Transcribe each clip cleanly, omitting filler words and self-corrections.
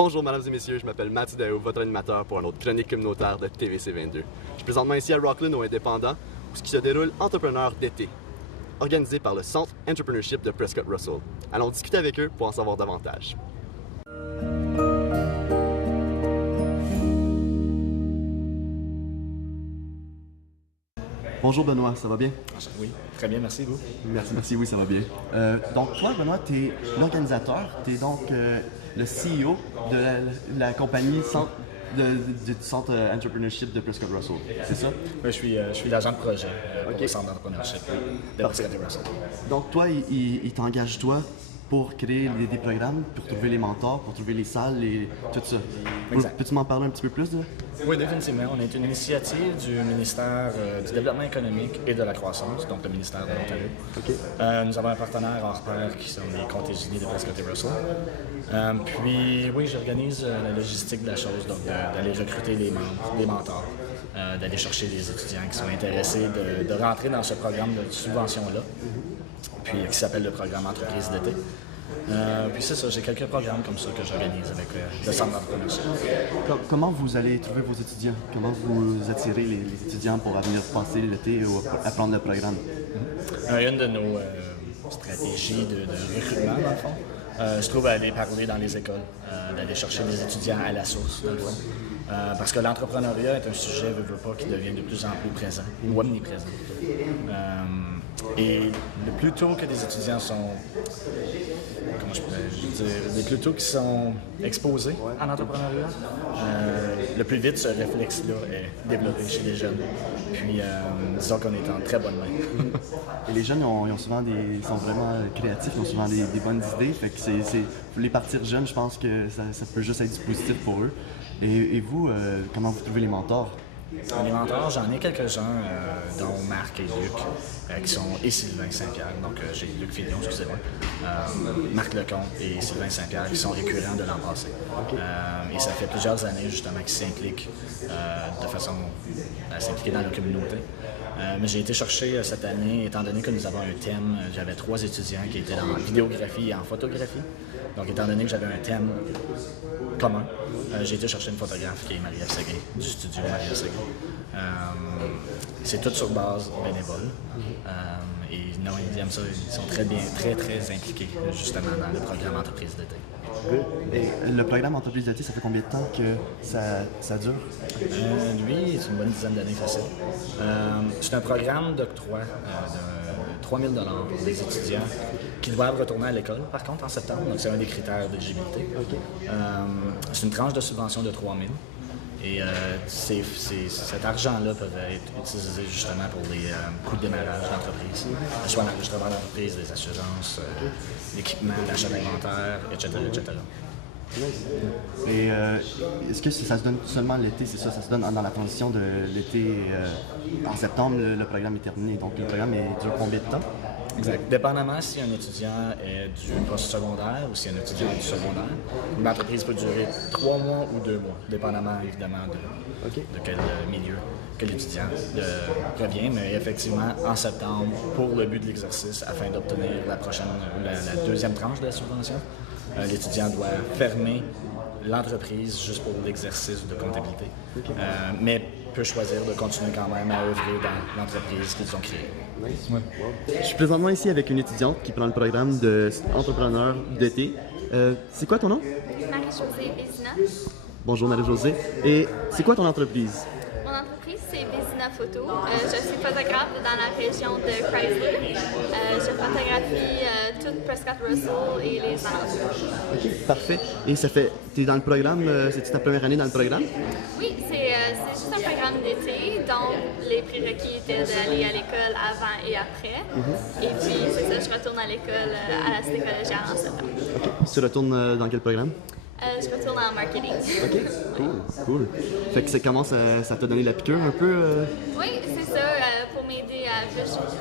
Bonjour mesdames et messieurs, je m'appelle Mathieu Daou, votre animateur pour un autre chronique communautaire de TVC 22. Je suis présentement ici à Rockland au Indépendant, où ce qui se déroule Entrepreneurs d'été, organisé par le Centre Entrepreneurship de Prescott Russell. Allons discuter avec eux pour en savoir davantage. Bonjour Benoît, ça va bien? Oui, très bien, merci vous. Merci, oui, ça va bien. Donc toi, Benoît, tu es l'organisateur, tu es donc le CEO de la compagnie du Centre Entrepreneurship de Prescott Russell, c'est ça? Oui, je suis l'agent de projet pour le Centre d'entrepreneurship de Prescott Russell. Donc toi, il t'engage toi pour créer des programmes, pour trouver les mentors, pour trouver les salles et tout ça. Peux-tu m'en parler un petit peu plus de? Oui, définitivement. On est une initiative du ministère du Développement économique et de la croissance, donc le ministère de l'Ontario. Okay. Nous avons un partenaire hors pair qui sont les Comptes-Unis de Prescott Russell. Puis oui, j'organise la logistique de la chose, donc d'aller recruter les mentors, d'aller chercher des étudiants qui sont intéressés de rentrer dans ce programme de subvention-là, puis qui s'appelle le programme Entreprise d'été. Puis c'est ça, j'ai quelques programmes comme ça que j'organise avec le Centre d'entrepreneurship. Comment vous allez trouver vos étudiants? Comment vous attirez les étudiants pour venir passer l'été ou apprendre le programme? Une de nos stratégies de recrutement, dans le fond, se trouve à aller parler dans les écoles, d'aller chercher des étudiants à la source, dans le fond. Parce que l'entrepreneuriat est un sujet, veut pas, qui devient de plus en plus présent, ou omniprésent. Et le plus tôt que des étudiants sont, comment je pourrais dire, le plus tôt qu'ils sont exposés à l'entrepreneuriat, le plus vite ce réflexe-là est développé chez les jeunes. Puis, disons qu'on est en très bonne main. Et les jeunes ils sont vraiment créatifs, ils ont souvent des bonnes idées. Fait que pour les partir jeunes, je pense que ça peut juste être du positif pour eux. Et vous, comment vous trouvez les mentors? Les mentors, j'en ai quelques-uns, dont Marc et Luc, qui sont, et Sylvain Saint-Pierre. Donc, j'ai Luc Fillon, excusez-moi, Marc Lecomte et Sylvain Saint-Pierre, qui sont récurrents de l'an passé. Et ça fait plusieurs années, justement, qu'ils s'impliquent de façon à s'impliquer dans la communauté. Mais j'ai été chercher cette année, étant donné que nous avons un thème, j'avais 3 étudiants qui étaient en vidéographie et en photographie. Donc, étant donné que j'avais un thème commun, j'ai été chercher une photographe qui est Marie-Ève Séguin, du studio Marie-Ève Séguin. C'est tout sur base bénévole. Et non, ils aiment ça, ils sont très bien, très impliqués justement dans le programme Entreprise d'été. Et le programme Entreprise d'été, ça fait combien de temps que ça dure? Lui, c'est une bonne dizaine d'années facile. C'est un programme d'octroi de 3 000 $ pour des étudiants qui doivent retourner à l'école, par contre, en septembre. Donc, c'est un des critères d'éligibilité. Okay. C'est une tranche de subvention de 3 000 $. Et cet argent-là peut être utilisé justement pour les coûts de démarrage d'entreprise, soit l'enregistrement d'entreprise, les assurances, l'équipement, l'achat d'inventaire, etc. Et est-ce que ça se donne seulement l'été, c'est ça? Ça se donne dans la transition de l'été en septembre, le programme est terminé. Donc le programme dure combien de temps? Exact. Dépendamment si un étudiant est du post-secondaire ou si un étudiant est du secondaire, l'entreprise peut durer 3 mois ou 2 mois, dépendamment évidemment de quel milieu que l'étudiant revient. Mais effectivement, en septembre, pour le but de l'exercice, afin d'obtenir la deuxième tranche de la subvention, l'étudiant doit fermer l'entreprise juste pour l'exercice de comptabilité, mais peut choisir de continuer quand même à œuvrer dans l'entreprise qu'ils ont créée. Nice. Ouais. Je suis présentement ici avec une étudiante qui prend le programme d'entrepreneur d'été. C'est quoi ton nom? Marie-Josée Bézina. Bonjour Marie-Josée. Et c'est quoi ton entreprise? Mon entreprise, c'est Bézina Photo. Je suis photographe dans la région de Chrysler. Je photographie toute Prescott Russell et les alentours. OK, parfait. Et tu es dans le programme, c'est-tu ta première année dans le programme? Oui, c'est juste un programme d'été, donc les prérequis étaient d'aller à l'école avant et après. Et puis, c'est ça, je retourne à l'école, à la cité collégiale en septembre. OK. Tu retournes dans quel programme? Je retourne en marketing. OK, cool. Fait que comment ça t'a donné la piqûre un peu? Oui, c'est ça, pour m'aider à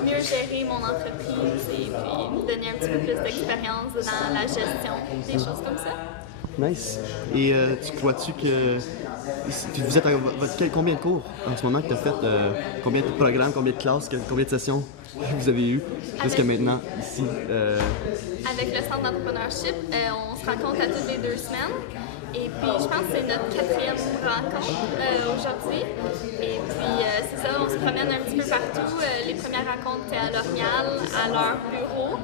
mieux gérer mon entreprise et puis me donner un petit peu plus d'expérience dans la gestion, des choses comme ça. Nice. Et tu crois-tu que vous êtes à combien de cours en ce moment que tu as fait? Combien de programmes, combien de classes, combien de sessions vous avez eues jusqu'à maintenant ici? Avec le Centre d'entrepreneurship, on se rencontre à toutes les 2 semaines. Et puis je pense que c'est notre 4e rencontre aujourd'hui. Et puis c'est ça, on se promène un petit peu partout. Les premières rencontres étaient à L'Orignal, à leur bureau.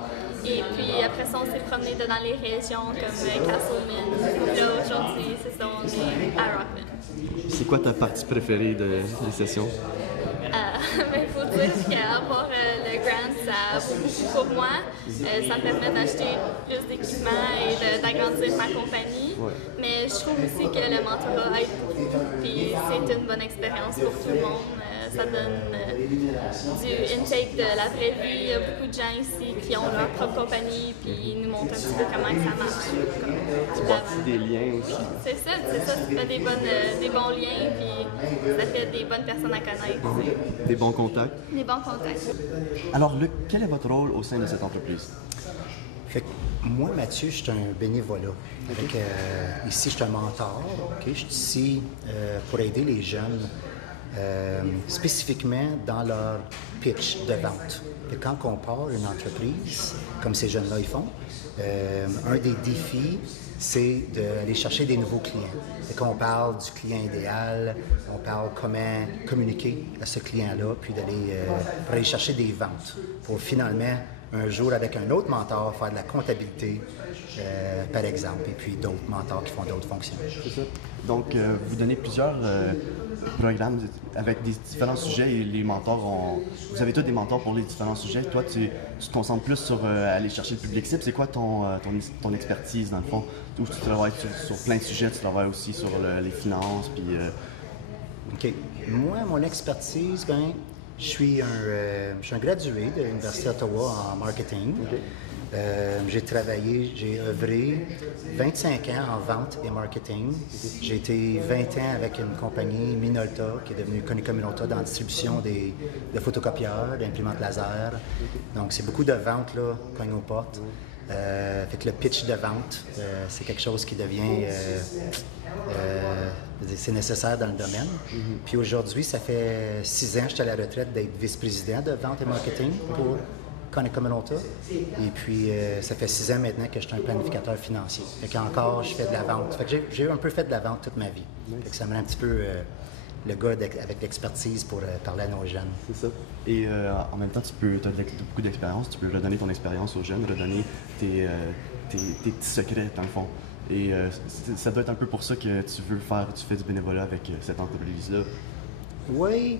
Et puis après ça, on s'est promené dans les régions comme Castleman. Là aujourd'hui, c'est ça, on est à Rockland. C'est quoi ta partie préférée des sessions? Mais il faut dire qu'avoir le grant, ça vaut beaucoup pour moi. Ça me permet d'acheter plus d'équipements et d'agrandir ma compagnie. Ouais. Mais je trouve aussi que le mentorat aide beaucoup. Puis c'est une bonne expérience pour tout le monde. Ça donne du intake de la vraie vie. Il y a beaucoup de gens ici qui ont leur propre compagnie puis ils nous montrent un petit peu comment ça marche. Tu bâtis des liens aussi. C'est ça. Tu fais des bons liens puis ça fait des bonnes personnes à connaître. Des bons contacts. Des bons contacts. Alors, Luc, quel est votre rôle au sein de cette entreprise? Fait que moi, Mathieu, je suis un bénévolat. Ici, je suis un mentor. Okay? Je suis ici pour aider les jeunes, spécifiquement dans leur pitch de vente. Et quand on part une entreprise, comme ces jeunes-là ils font, un des défis, c'est d'aller chercher des nouveaux clients. Et qu'on parle du client idéal, on parle comment communiquer à ce client-là, puis pour aller chercher des ventes, pour finalement, un jour, avec un autre mentor, faire de la comptabilité, par exemple, et puis d'autres mentors qui font d'autres fonctions. C'est ça. Donc, vous donnez plusieurs programmes avec des différents sujets et les mentors vous avez tous des mentors pour les différents sujets. Toi, tu te concentres plus sur aller chercher le public cible. C'est quoi ton expertise, dans le fond? Où tu travailles sur plein de sujets, tu travailles aussi sur les finances, puis... OK. Moi, mon expertise, je suis un gradué de l'Université d'Ottawa en marketing. Okay. J'ai œuvré 25 ans en vente et marketing. J'ai été 20 ans avec une compagnie Minolta, qui est devenue Konica Minolta, dans la distribution de photocopieurs, d'imprimantes laser. Donc, c'est beaucoup de ventes, là, cogne aux portes. Fait que le pitch de vente, c'est quelque chose qui devient... c'est nécessaire dans le domaine. Puis aujourd'hui, ça fait 6 ans que je suis à la retraite d'être vice-président de vente et marketing pour Konica Minolta. Et puis, ça fait 6 ans maintenant que je suis un planificateur financier. Fait qu'encore, je fais de la vente. Fait que j'ai un peu fait de la vente toute ma vie. Fait que ça me rend un petit peu le gars avec l'expertise pour parler à nos jeunes. C'est ça. Et en même temps, tu as beaucoup d'expérience. Tu peux redonner ton expérience aux jeunes, redonner tes petits secrets, dans le fond. Et ça doit être un peu pour ça que tu fais du bénévolat avec cette entreprise-là. Oui,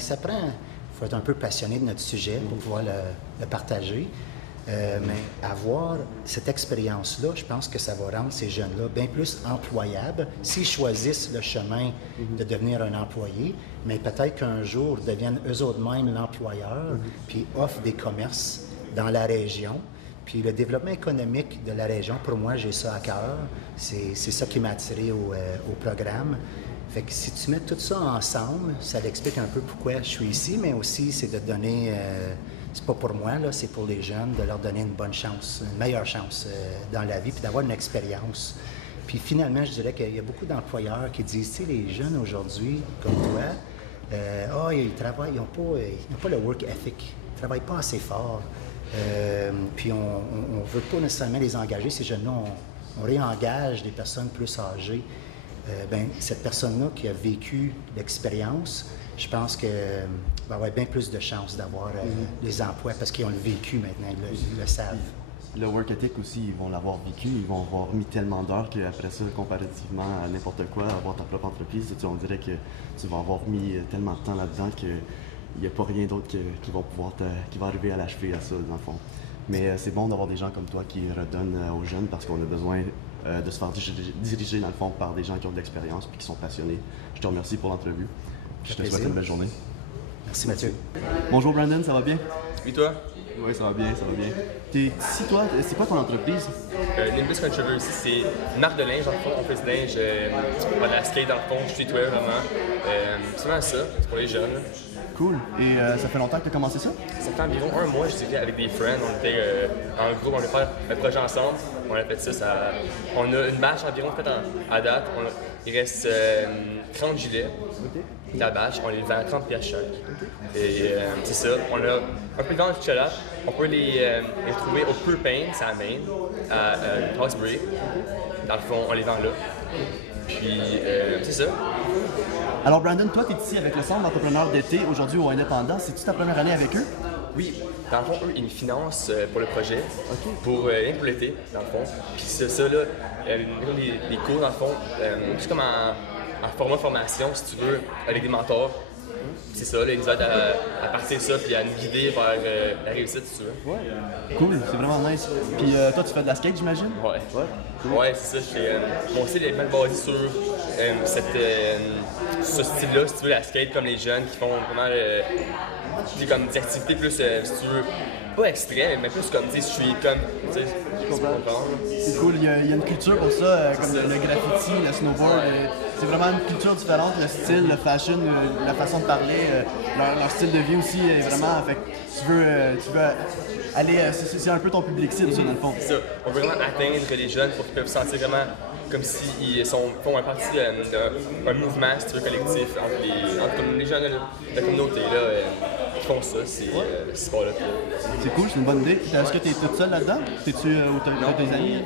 ça prend... Il faut être un peu passionné de notre sujet pour pouvoir le partager. Mais avoir cette expérience-là, je pense que ça va rendre ces jeunes-là bien plus employables s'ils choisissent le chemin de devenir un employé, mais peut-être qu'un jour deviennent eux autres mêmes l'employeur, puis offrent des commerces dans la région. Puis le développement économique de la région, pour moi, j'ai ça à cœur. C'est ça qui m'a attiré au programme. Fait que si tu mets tout ça ensemble, ça explique un peu pourquoi je suis ici, mais aussi c'est de donner, c'est pas pour moi, là, c'est pour les jeunes, de leur donner une bonne chance, une meilleure chance dans la vie, puis d'avoir une expérience. Puis finalement, je dirais qu'il y a beaucoup d'employeurs qui disent, tu sais, les jeunes aujourd'hui, comme toi, ils travaillent, ils n'ont pas le work ethic, ils ne travaillent pas assez fort. Puis on ne veut pas nécessairement les engager, ces jeunes-là, on réengage des personnes plus âgées. Cette personne-là qui a vécu l'expérience, je pense qu'elle va avoir bien plus de chances d'avoir des emplois parce qu'ils ont le vécu maintenant, ils le savent. Le work ethic aussi, ils vont l'avoir vécu, ils vont avoir mis tellement d'heures qu'après ça, comparativement à n'importe quoi, avoir ta propre entreprise, on dirait que tu vas avoir mis tellement de temps là-dedans qu'il n'y a pas rien d'autre qui va arriver à l'achever à ça, dans le fond. Mais c'est bon d'avoir des gens comme toi qui redonnent aux jeunes parce qu'on a besoin de se faire diriger, dans le fond, par des gens qui ont de l'expérience et qui sont passionnés. Je te remercie pour l'entrevue. Je te souhaite une belle journée. Merci, Mathieu. Bonjour, Brandon, ça va bien? Oui, toi? Oui, ça va bien, ça va bien. Si toi, c'est quoi ton entreprise? Nimbus Controversy, c'est une marque de linge, dans le fond. On fait du linge, on a la skate dans le fond, streetwear vraiment. C'est vraiment ça, c'est pour les jeunes. Cool. Et ça fait longtemps que tu as commencé ça? Ça fait environ 1 mois, je dirais, avec des friends. On était en groupe, on voulait faire un projet ensemble. On a fait ça. On a une bâche environ faite à date. Il reste 30 gilets. Okay. La bâche, on les vend à 30$ chaque. Okay. Et c'est ça. On a un peu de vente de là. On peut les trouver au Pure Pain, c'est à Maine, à Hawkesbury. Dans le fond, on les vend là. Puis c'est ça. Alors Brandon, toi, tu es ici avec le Centre d'entrepreneurs d'été aujourd'hui au Indépendant. C'est-tu ta première année avec eux? Oui, dans le fond, eux, ils me financent pour le projet, rien pour l'été, dans le fond. Puis c'est ça, là, les cours, dans le fond, c'est comme en format formation, si tu veux, avec des mentors. C'est ça, là, ils nous aident à partir de ça puis à nous guider vers la réussite, si tu veux. Ouais. Cool, c'est vraiment nice. Puis toi, tu fais de la skate, j'imagine? Ouais. Ouais, c'est ça. Mon style est vraiment basé sur ce style-là, si tu veux, la skate, comme les jeunes qui font vraiment comme des activités plus, si tu veux, pas extrêmes, mais plus comme, tu sais, je suis comme, tu sais, je comprends. C'est cool, il y a une culture pour ça, comme le graffiti, le snowboard. C'est vraiment une culture différente, le style, le fashion, la façon de parler, leur style de vie aussi est vraiment. Fait que tu veux aller. C'est un peu ton public cible, ça, dans le fond. C'est ça. On veut vraiment atteindre les jeunes pour qu'ils peuvent se sentir vraiment comme s'ils font un partie d'un mouvement, si tu veux, collectif entre les jeunes de la communauté là, qui font ça, c'est ce sport-là. C'est cool, c'est une bonne idée. Est-ce que tu es toute seule là-dedans? T'es-tu avec tes amis?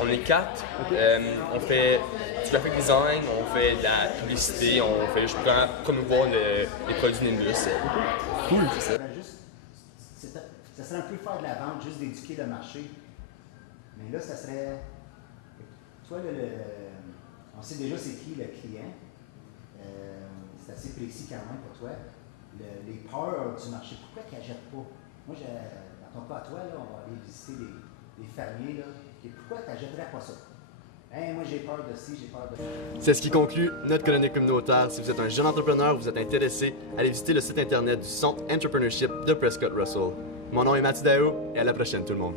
On est 4. On fait du graphic design, on fait de la publicité, on fait juste promouvoir les produits Nimbus. Cool. C'est ça. Ça serait un peu faire de la vente, juste d'éduquer le marché. Mais là, ça serait. Toi, on sait déjà c'est qui le client. C'est assez précis quand même pour toi. Les peurs du marché, pourquoi tu n'achètes pas? Moi, dans ton cas à toi, là, on va aller visiter les fermiers. Là, et pourquoi tu n'achèterais pas ça? Hey, moi, j'ai peur de ci, j'ai peur de ça. C'est ce qui conclut notre chronique communautaire. Si vous êtes un jeune entrepreneur ou vous êtes intéressé, allez visiter le site internet du Centre Entrepreneurship de Prescott Russell. Mon nom est Mathieu Daou et à la prochaine tout le monde.